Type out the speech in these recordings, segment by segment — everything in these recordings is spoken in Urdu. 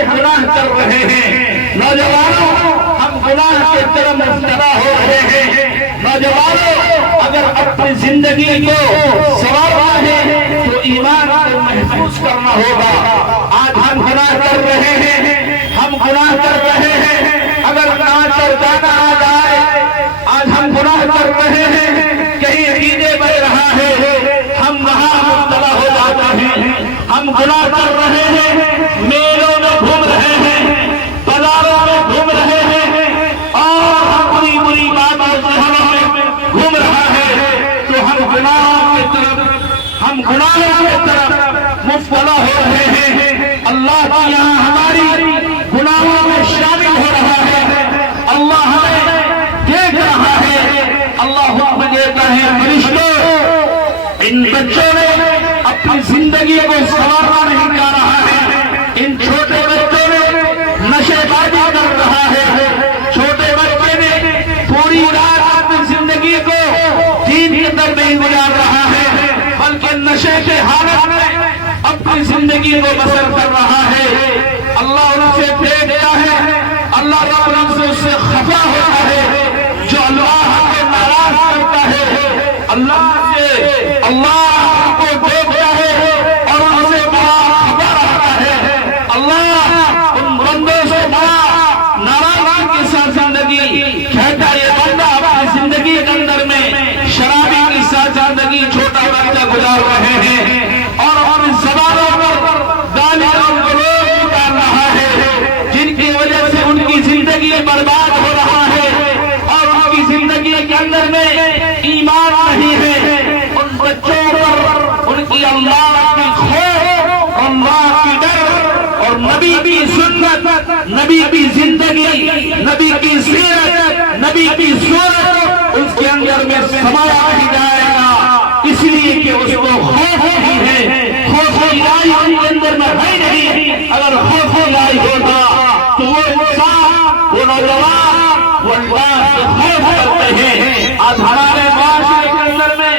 ہم گناہ کر رہے ہیں، نوجوانوں ہم گناہ کے طرف مبتلا ہو رہے ہیں۔ نوجوانوں اگر اپنی زندگی کو سنوارنا ہے تو ایمان کو محفوظ کرنا ہوگا۔ آج ہم گناہ کر رہے ہیں، ہم گناہ کر رہے ہیں، اگر ناچ اور گانا آ جائے، آج ہم گناہ کر رہے ہیں، کہیں ڈیجے بج رہا ہے ہم وہاں مبتلا ہو جاتے ہیں۔ ہم گناہ کر رہے ہیں، میلوں میں گھوم رہے ہیں، بازاروں میں گھوم رہے ہیں اور بری بری باتوں شہروں میں گھوم رہا ہے تو ہم گناہ کی طرف مبتلا ہو رہے ہیں۔ اللہ کی یہاں ہماری گناہوں میں شامل ہو رہا ہے، اللہ ہمیں دیکھ رہا ہے۔ اللہ حکم دیتا ہے فرشتوں، ان بچوں نے اپنی زندگی کو سنوارنا نہیں جا رہا ہے، ان چھوٹے بچوں نے نشے بازی کر رہا ہے، چھوٹے بچے نے پوری رات اپنی زندگی کو دین کی طرف نہیں گزار رہا ہے بلکہ نشے کے حالت میں اپنی زندگی کو بسر کر رہا ہے۔ اللہ ان سے دیکھتا ہے، اللہ رب العزت اس سے خفا ہوتا ہے، جو اللہ کے ناراض کرتا ہے اللہ کو دیکھتا ہے اور ان سے بڑا خفا رہتا ہے۔ اللہ ان بندوں سے بڑا ناراضگی کے ساتھ زندگی کہتا ہے، یہ بندہ اپنی زندگی کے اندر میں شرابی کے ساتھ زندگی چھوٹا بچہ گزار رہے ہیں اور ان زبانوں پر گالی اور گلوچ نکال رہا ہے جن کی وجہ سے ان کی زندگی برباد ہو رہا ہے اور ان کی زندگی کے اندر میں ایمان نہیں ہے۔ ان بچوں پر ان کی اللہ کی خوف، اللہ کی ڈر اور نبی کی سنت، نبی کی زندگی، نبی کی سیرت، نبی کی صورت اس کے اندر میں سمایا نہیں جائے گا، اس لیے کہ اس کو خوف نہیں ہے۔ خوف الہی ان کے اندر میں ہے نہیں۔ اگر خوف الہی ہوتا تو وہ انسان، وہ نوجوان، وہ اللہ سے خوف کرتے ہیں۔ آج ہمارے معاشرے کے اندر میں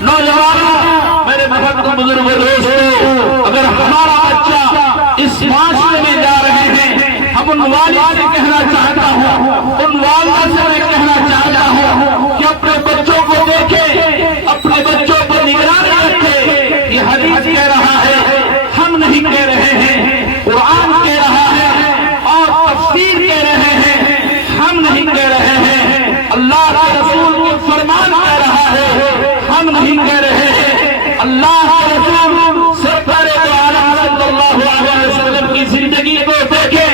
نوجوانوں، میرے محترم بزرگ دوستوں، اگر ہمارا بچہ اس معاشرے میں جا رہے ہیں، ہم ان والد سے کہنا چاہتا ہوں، ان والدہ سے میں کہنا چاہتا ہوں کہ اپنے بچوں کو دیکھیں، اپنے بچوں پر نگرانی رکھیں۔ یہ حدیث کہہ رہا ہے، ہم نہیں کہہ رہے ہیں، قرآن کہہ رہا ہے اور تفسیر کہہ رہے ہیں، ہم نہیں کہہ رہے ہیں، اللہ کے رسول کی فرمان کہہ رہا ہے، ہم نہیں کہہ رہے ہیں۔ اللہ کے رسول سرکار دو عالم صلی اللہ علیہ وسلم کی زندگی کو دیکھیں،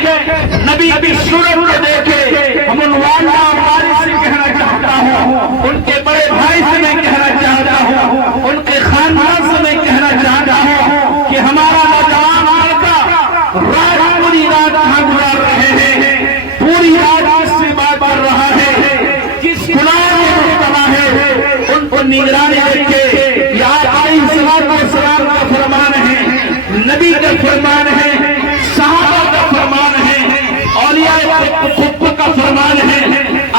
نبی کی صورت کو دیکھیں۔ ہم ان والدہ اور والد سے کہنا چاہتا ہوں، ان کے بڑے بھائی سے میں کہنا چاہتا ہوں، ان کے خاندان سے میں کہنا چاہتا ہوں کہ ہمارا نوجوان لڑکا رات پوری رات کہاں گزار رہے ہیں، پوری رات اس سے بات کر رہا ہے، کس گناہ میں مبتلا ہے، ان کو نگرانی رکھے۔ یہ علیہ السلام کا فرمان ہے، نبی کا فرمان ہے، صحابہ کا فرمان ہے، اولیاء خطب کا فرمان ہے،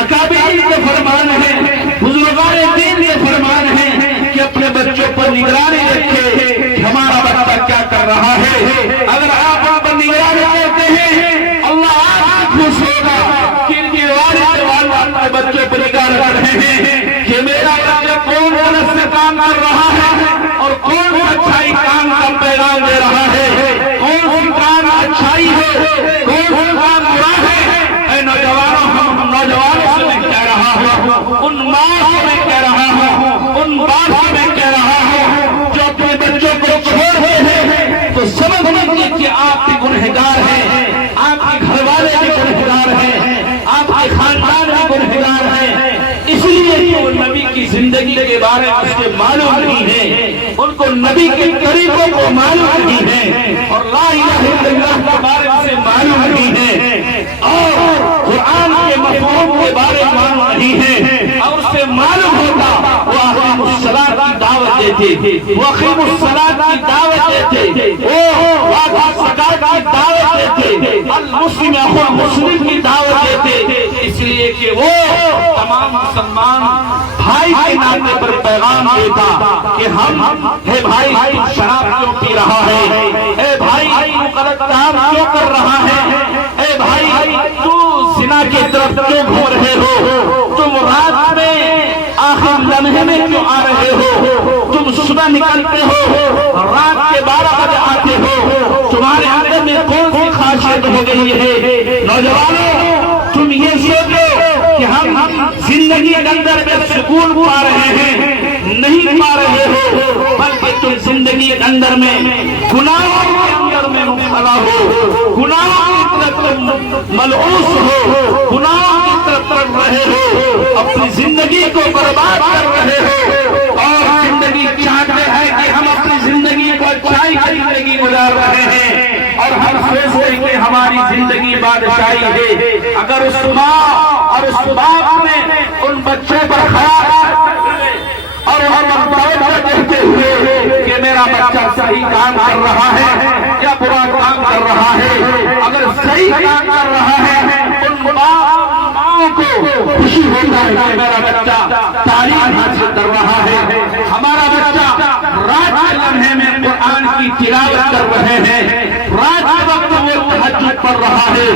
اکابرین کا فرمان ہے، بزرگان دین کا فرمان ہے کہ اپنے بچوں پر نگرانی رکھے، ہمارا بچہ کیا کر رہا ہے۔ اگر آپ ان پر نگرانی کرتے ہیں، اللہ آپ سے خوش ہوگا کہ ان کے والد اپنے بچوں پر نگاہ رکھ رہے ہیں کہ میرا بچہ کون غلط سے کام کر رہا ہے اور کون اچھائی کام کا پیغام دے رہا ہے، کون سی کام اچھائی ہے، کون سی کام برا ہے۔ اے نوجوانوں، ہم نوجوانوں سے میں کہہ رہا ہوں، ان ماں سے میں کہہ رہا ہوں، ان باپ سے میں کہہ رہا ہوں جو اپنے بچوں کو چھوڑتے ہیں تو سمجھ لیجیے کہ آپ کے گنہگار ہیں، آپ کے گھر والے بھی گنہگار ہیں، آپ کے خاندان بھی گنہگار ہیں، اس لیے کہ وہ نبی کی زندگی کے بارے میں اس کے معلوم نہیں ہے، ان کو نبی کے طریقوں کو معلوم نہیں ہے اور لا الہ الا اللہ کے بارے میں معلوم نہیں ہے اور قرآن کے مفہوم کے بارے میں معلوم نہیں ہے۔ اور اس سے معلوم ہوتا وہ اقیم الصلاۃ کی دعوت دیتے، وہ اقیم الصلاۃ کی دعوت دیتے، وہ آتوا الزکوٰۃ کی دعوت دیتے، المسلم اخو المسلم کی دعوت دیتے، اس لیے کہ وہ تمام مسلمان بھائی کے ناطے پر پیغام دیتا کہ ہم، اے بھائی تو شراب کیوں پی رہا ہے، اے بھائی تو غلط کام کیوں کر رہا ہے، زنا کی طرف کیوں گھوم رہے ہو؟ تم رات میں آخر لمحے میں کیوں آ رہے ہو؟ تم صبح نکلتے ہو، رات کے 12 بجے آتے ہو، تمہارے اندر میں کون سی خواہشات ہو گئی ہے؟ نوجوانوں، تم یہ سوچو کہ ہم زندگی کے اندر میں سکون پا رہے ہیں، نہیں پا رہے ہو، بلکہ تم زندگی کے اندر میں گناہوں کے اندر میں مبتلا ہو، گناہوں کی طرف تم ملعوث ہو، گناہوں کی طرف تڑپ رہے ہو، اپنی زندگی کو برباد کر رہے ہو، اور زندگی چاہتے ہیں کہ ہم اپنی زندگی کو اچھائی کی زندگی گزار رہے ہیں، اور ہم سوچتے ہیں کہ ہماری زندگی بادشاہی ہے۔ اگر اس ماں اور اس باپ نے ان بچوں پر خیال اور ہم دیکھتے ہوئے کہ میرا بچہ صحیح کام کر رہا ہے یا برا کام کر رہا ہے، اگر صحیح کام کر رہا ہے ان ماں کو خوشی ہوتا ہے کہ میرا بچہ تعلیم حاصل کر رہا ہے، ہمارا بچہ رات کے لمحے میں قرآن کی تلاوت کر رہے ہیں، رات کے وقت وہ تہجد پڑھ رہا ہے،